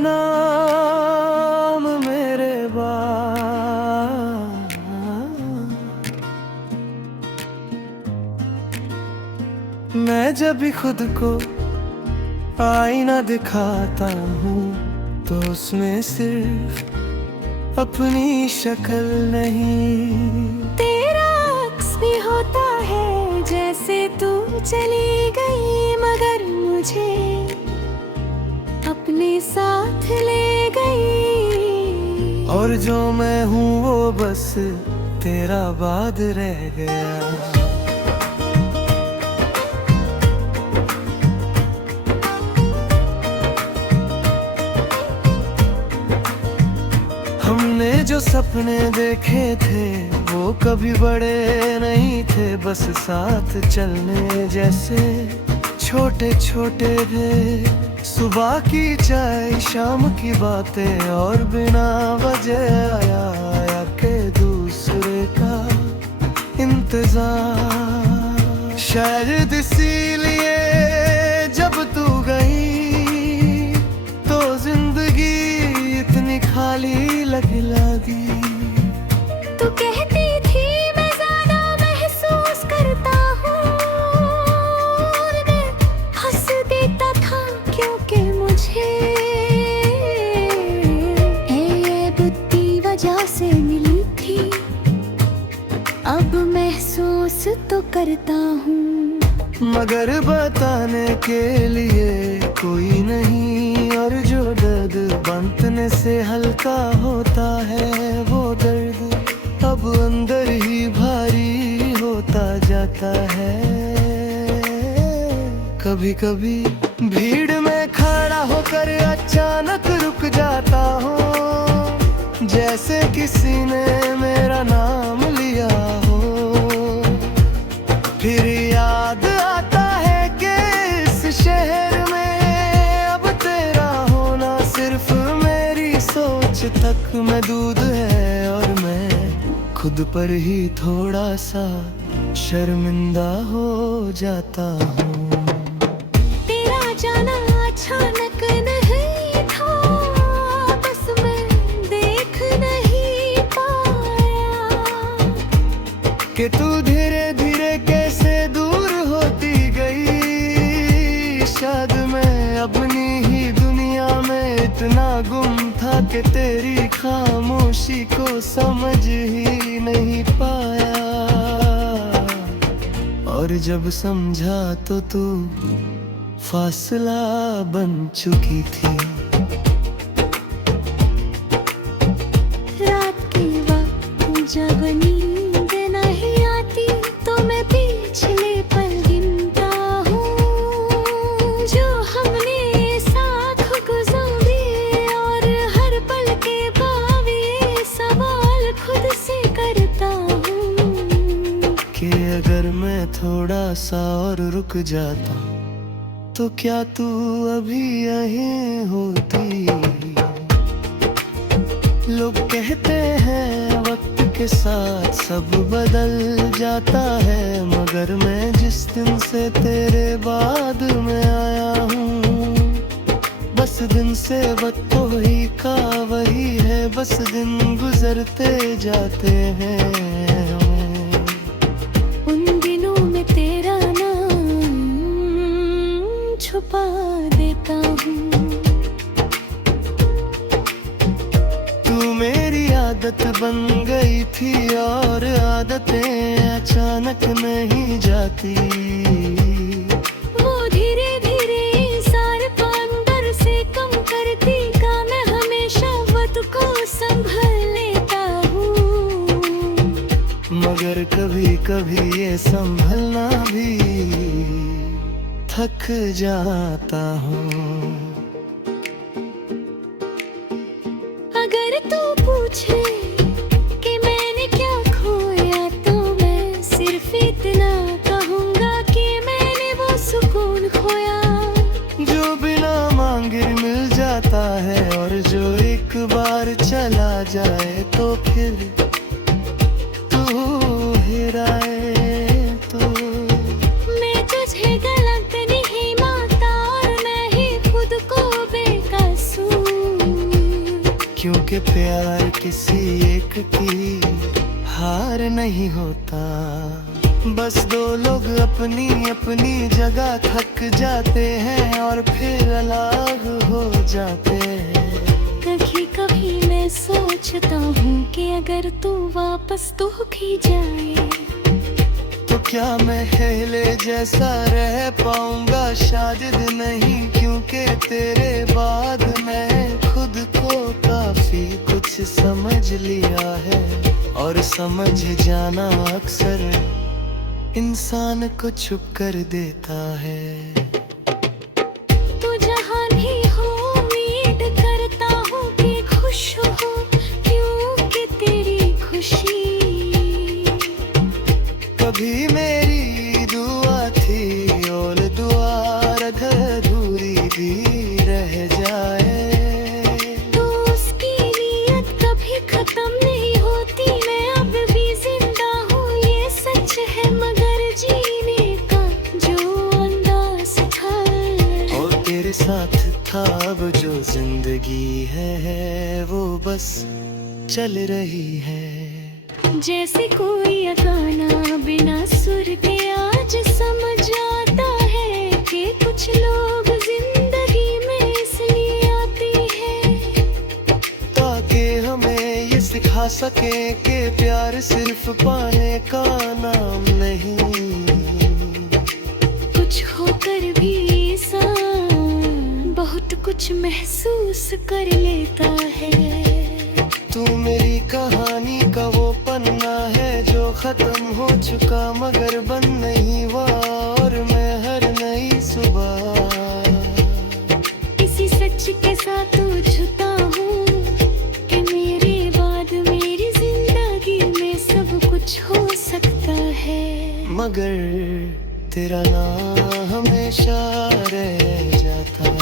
नाम मेरे बाद। मैं जब भी खुद को आईना दिखाता हूँ तो उसमें सिर्फ अपनी शक्ल नहीं, तेरा अक्स भी होता है जैसे तू चली गई मगर मुझे अपने साथ ले गई। और जो मैं हूँ वो बस तेरा बाद रह गया। हमने जो सपने देखे थे वो कभी बड़े नहीं थे, बस साथ चलने जैसे छोटे छोटे थे। सुबह की चाय शाम की बातें और बिना वजह आया के दूसरे का इंतजार। शायद इसीलिए जब तू गई तो जिंदगी इतनी खाली लगने लगी। तू कहती थी मैं ज्यादा महसूस करता हूँ, मैं हंस देता था क्योंकि मुझे ये बुद्धि वजह से मिली थी। अब महसूस तो करता हूँ मगर बताने के लिए कोई नहीं, और जो दर्द बांटने से हल्का होता है वो दर्द अब अंदर ही भारी होता जाता है। कभी कभी भीड़ में खड़ा होकर अचानक रुक जाता हूँ, जैसे किसी ने मेरा नाम लिया हो। फिर याद आता है कि इस शहर में अब तेरा होना सिर्फ मेरी सोच तक महदूद है, और मैं खुद पर ही थोड़ा सा शर्मिंदा हो जाता हूँ। तेरा जाना अचानक नहीं था, बस मैं देख नहीं पाया कि तू धीरे धीरे कैसे दूर होती गई। शायद मैं अपनी ही दुनिया में इतना गुम था कि तेरी खामोशी को समझ ही नहीं पाया। और जब समझा तो तू फासला बन चुकी थी। रात के वक्त जब नींद नहीं आती तो मैं पिछले पल गिनता हूँ जो हमने साथ गुजारे, और हर पल के भावी सवाल खुद से करता हूँ कि अगर मैं थोड़ा सा और रुक जाता तो क्या तू अभी यहीं होती। लोग कहते हैं वक्त के साथ सब बदल जाता है, मगर मैं जिस दिन से तेरे बाद में आया हूँ बस दिन से वही का वही है, बस दिन गुजरते जाते हैं। उन दिनों में तेरा नाम छुपा देता हूँ। तू मेरी आदत बन गई थी और आदतें अचानक नहीं जाती। वो धीरे धीरे इंसान को अंदर से कम करती का मैं हमेशा वक्त को संभल लेता हूँ, मगर कभी कभी ये संभलना भी थक जाता हूँ। अगर तू पूछे कि मैंने क्या खोया तो मैं सिर्फ इतना कहूँगा कि मैंने वो सुकून खोया जो बिना मांगे मिल जाता है, और जो एक बार चला जाए तो फिर तू हेराए तो। मैं तुझे गलत नहीं मानता और मैं ही खुद को बेकसूर क्योंकि प्यार किसी एक की हार नहीं होता। बस दो लोग अपनी अपनी जगह थक जाते हैं और फिर अलग हो जाते हैं। कभी कभी मैं सोचता हूँ कि अगर तू वापस तो भी जाए तो क्या मैं पहले जैसा रह पाऊंगा? शायद नहीं, क्योंकि तेरे बाद मैं खुद को काफी कुछ समझ लिया है। और समझ जाना अक्सर इंसान को चुप कर देता है। तू जहाँ भी हो उम्मीद करता हूँ कि खुश हो, क्योंकि तेरी खुशी कभी मेरी दुआ थी और दुआ अधूरी भी रह जाए। तो उसकी नीयत कभी खत्म नहीं होती। मैं अब भी जिंदा हूँ, ये सच है, मगर जीने का जो अंदाज था और तेरे साथ था अब जो जिंदगी है वो बस चल रही है। जैसे कोई गाना बिना सुर के आज समझ आता है कि कुछ लोग जिंदगी में इसलिए आते हैं ताकि हमें ये सिखा सके कि प्यार सिर्फ पाने का नाम नहीं। कुछ होकर भी इंसान बहुत कुछ महसूस कर लेता है। तू मेरी कहानी का वो पन्ना है जो खत्म हो चुका मगर बंद नहीं हुआ। और मैं हर नई सुबह इसी सच के साथ जुटा हूँ कि मेरे बाद मेरी जिंदगी में सब कुछ हो सकता है, मगर तेरा नाम हमेशा रह जाता है।